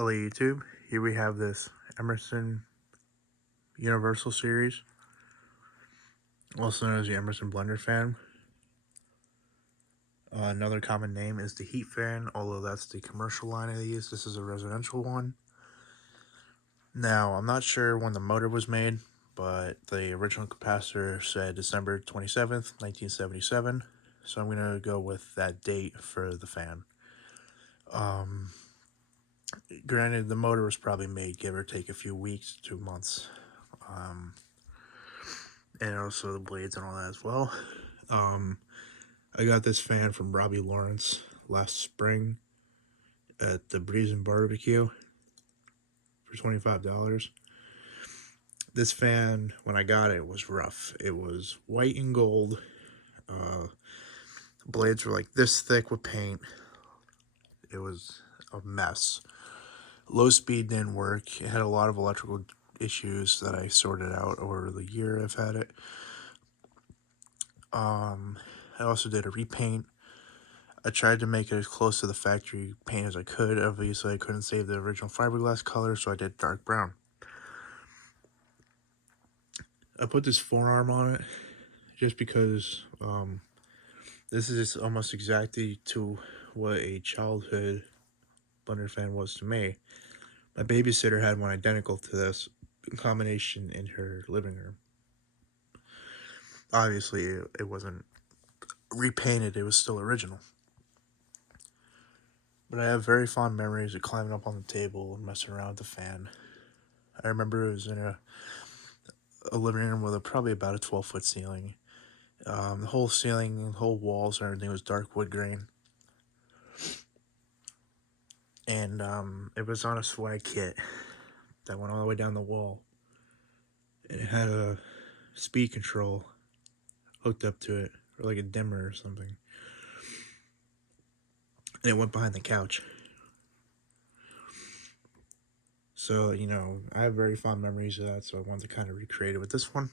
Hello YouTube, here we have this Emerson Universal Series, also known as the Emerson Blender fan. Another common name is the heat fan, although that's the commercial line of these. This is a residential one. Now, I'm not sure when the motor was made, but the original capacitor said December 27th, 1977, so I'm going to go with that date for the fan. Granted, the motor was probably made, give or take a few weeks, 2 months. And also the blades and all that as well. I got this fan from Robbie Lawrence last spring at the Breeze and Barbecue for $25. This fan, when I got it, was rough. It was white and gold. Blades were like this thick with paint. It was a mess. Low speed didn't work. It had a lot of electrical issues that I sorted out over the year I've had it. I also did a repaint. I tried to make it as close to the factory paint as I could. Obviously, I couldn't save the original fiberglass color, so I did dark brown. I put this forearm on it just because this is almost exactly to what a childhood Blender fan was to me. My babysitter had one identical to this combination in her living room. Obviously, it wasn't repainted, it was still original. But I have very fond memories of climbing up on the table and messing around with the fan. I remember it was in a living room with probably about a 12-foot ceiling. The whole ceiling, the whole walls and everything was dark wood grain. And it was on a swag kit that went all the way down the wall. And it had a speed control hooked up to it, or like a dimmer or something. And it went behind the couch. So, you know, I have very fond memories of that, so I wanted to kind of recreate it with this one.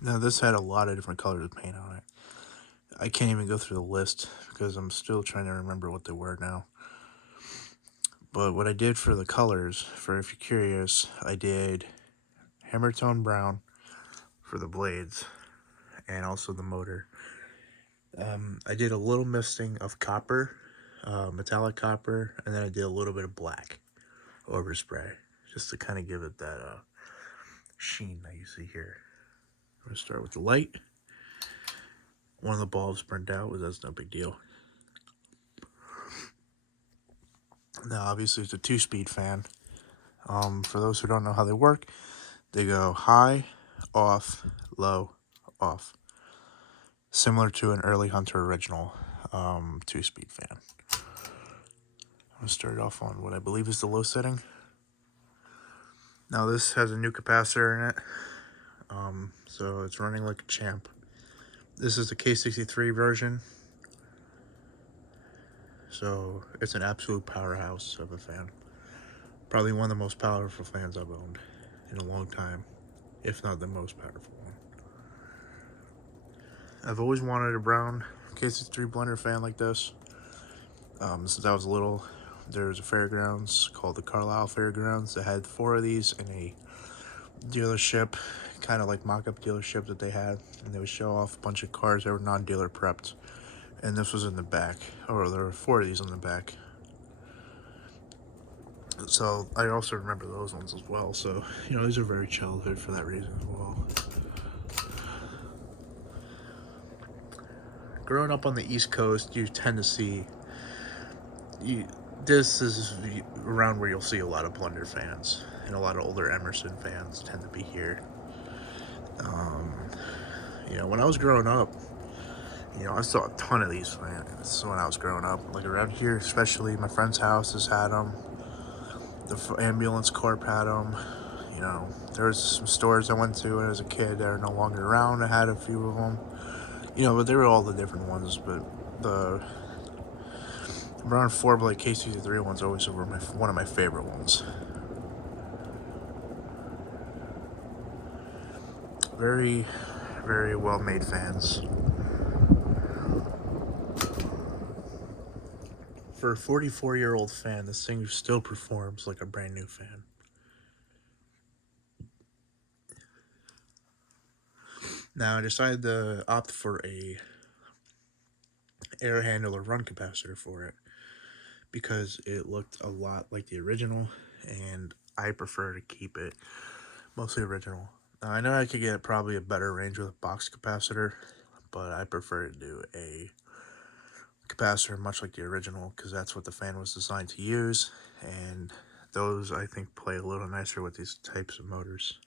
Now, this had a lot of different colors of paint on it. I can't even go through the list because I'm still trying to remember what they were now. But what I did for the colors, for if you're curious, I did hammer tone brown for the blades and also the motor. I did a little misting of copper, metallic copper, and then I did a little bit of black overspray just to kind of give it that sheen that you see here. I'm going to start with the light. One of the bulbs burned out, but that's no big deal. Now, obviously, it's a 2-speed fan. For those who don't know how they work, they go high, off, low, off. Similar to an early Hunter original 2-speed fan. I'm going to start off on what I believe is the low setting. Now, this has a new capacitor in it, so it's running like a champ. This is the K63 version, so it's an absolute powerhouse of a fan. Probably one of the most powerful fans I've owned in a long time, if not the most powerful one. I've always wanted a brown K63 Blender fan like this. Since I was little, there was a fairgrounds called the Carlisle Fairgrounds that had 4 of these in a dealership, kind of like mock-up dealership that they had, and they would show off a bunch of cars that were non-dealer prepped, and this was in the back, or there were 4 of these in the back. So I also remember those ones as well. So, you know, these are very childhood for that reason as well. Growing up on the East Coast, you tend to see, this is around where you'll see a lot of Blender fans, and a lot of older Emerson fans tend to be here. You know, when I was growing up, you know, I saw a ton of these fans when I was growing up. Like around here, especially my friends' houses had them. The ambulance corp had them. You know, there was some stores I went to when I was a kid that are no longer around. I had a few of them. You know, but they were all the different ones. But the around 4-blade K63 ones always were one of my favorite ones. Very, very well made fans. For a 44-year-old fan, this thing still performs like a brand new fan. Now I decided to opt for a air handler run capacitor for it because it looked a lot like the original, and I prefer to keep it mostly original. Now, I know I could get probably a better range with a box capacitor, but I prefer to do a capacitor much like the original because that's what the fan was designed to use, and those I think play a little nicer with these types of motors.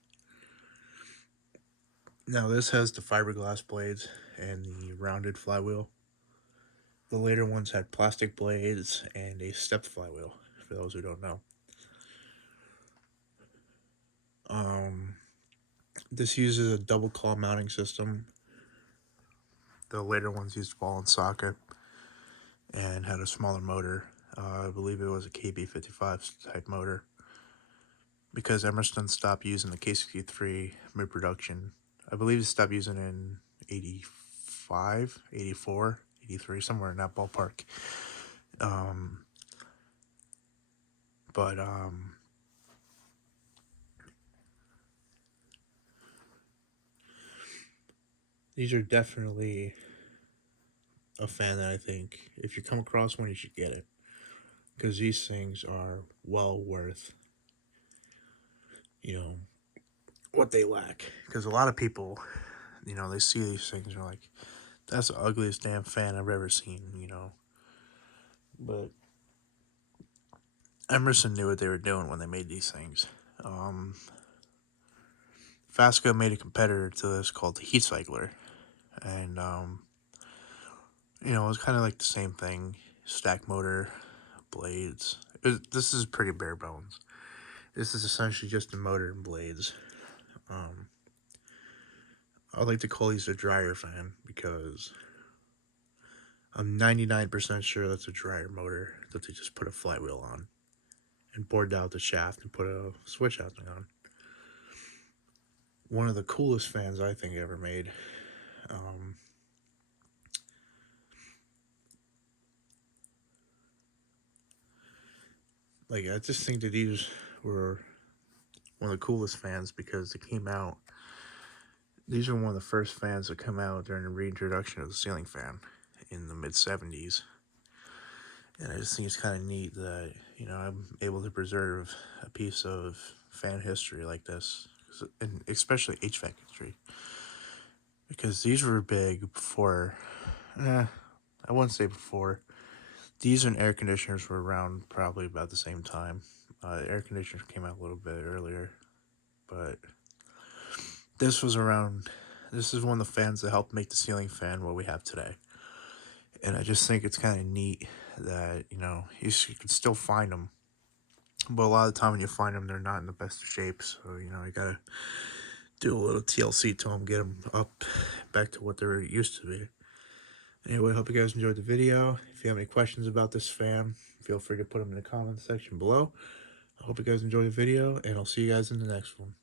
Now this has the fiberglass blades and the rounded flywheel. The later ones had plastic blades and a stepped flywheel, for those who don't know. Um, this uses a double claw mounting system. The later ones used ball and socket and had a smaller motor. I believe it was a KB55 type motor because Emerson stopped using the K63 mid-production. I believe he stopped using it in 85, 84, 83, somewhere in that ballpark. Um, but these are definitely a fan that I think if you come across one, you should get it because these things are well worth, you know, what they lack. Because a lot of people, you know, they see these things and are like, that's the ugliest damn fan I've ever seen, you know. But Emerson knew what they were doing when they made these things. Fasco made a competitor to this called the Heat Cycler, and you know, it was kind of like the same thing: stack motor, blades. This is pretty bare bones. This is essentially just a motor and blades. Um, I like to call these a dryer fan because I'm 99% sure that's a dryer motor that they just put a flywheel on and bored out the shaft and put a switch housing on. One of the coolest fans I think ever made. Um, like I just think that these were one of the coolest fans because they came out. These are one of the first fans that come out during the reintroduction of the ceiling fan in the mid 70s. And I just think it's kind of neat that, you know, I'm able to preserve a piece of fan history like this, and especially HVAC history. Because these were big before, I wouldn't say before. These and air conditioners were around probably about the same time. Air conditioners came out a little bit earlier, but this was around. This is one of the fans that helped make the ceiling fan what we have today. And I just think it's kind of neat that, you know, you can still find them. But a lot of the time when you find them, they're not in the best of shape. So, you know, you got to do a little TLC to them, get them up back to what they used to be. Anyway, I hope you guys enjoyed the video. If you have any questions about this fan, feel free to put them in the comment section below. I hope you guys enjoyed the video, and I'll see you guys in the next one.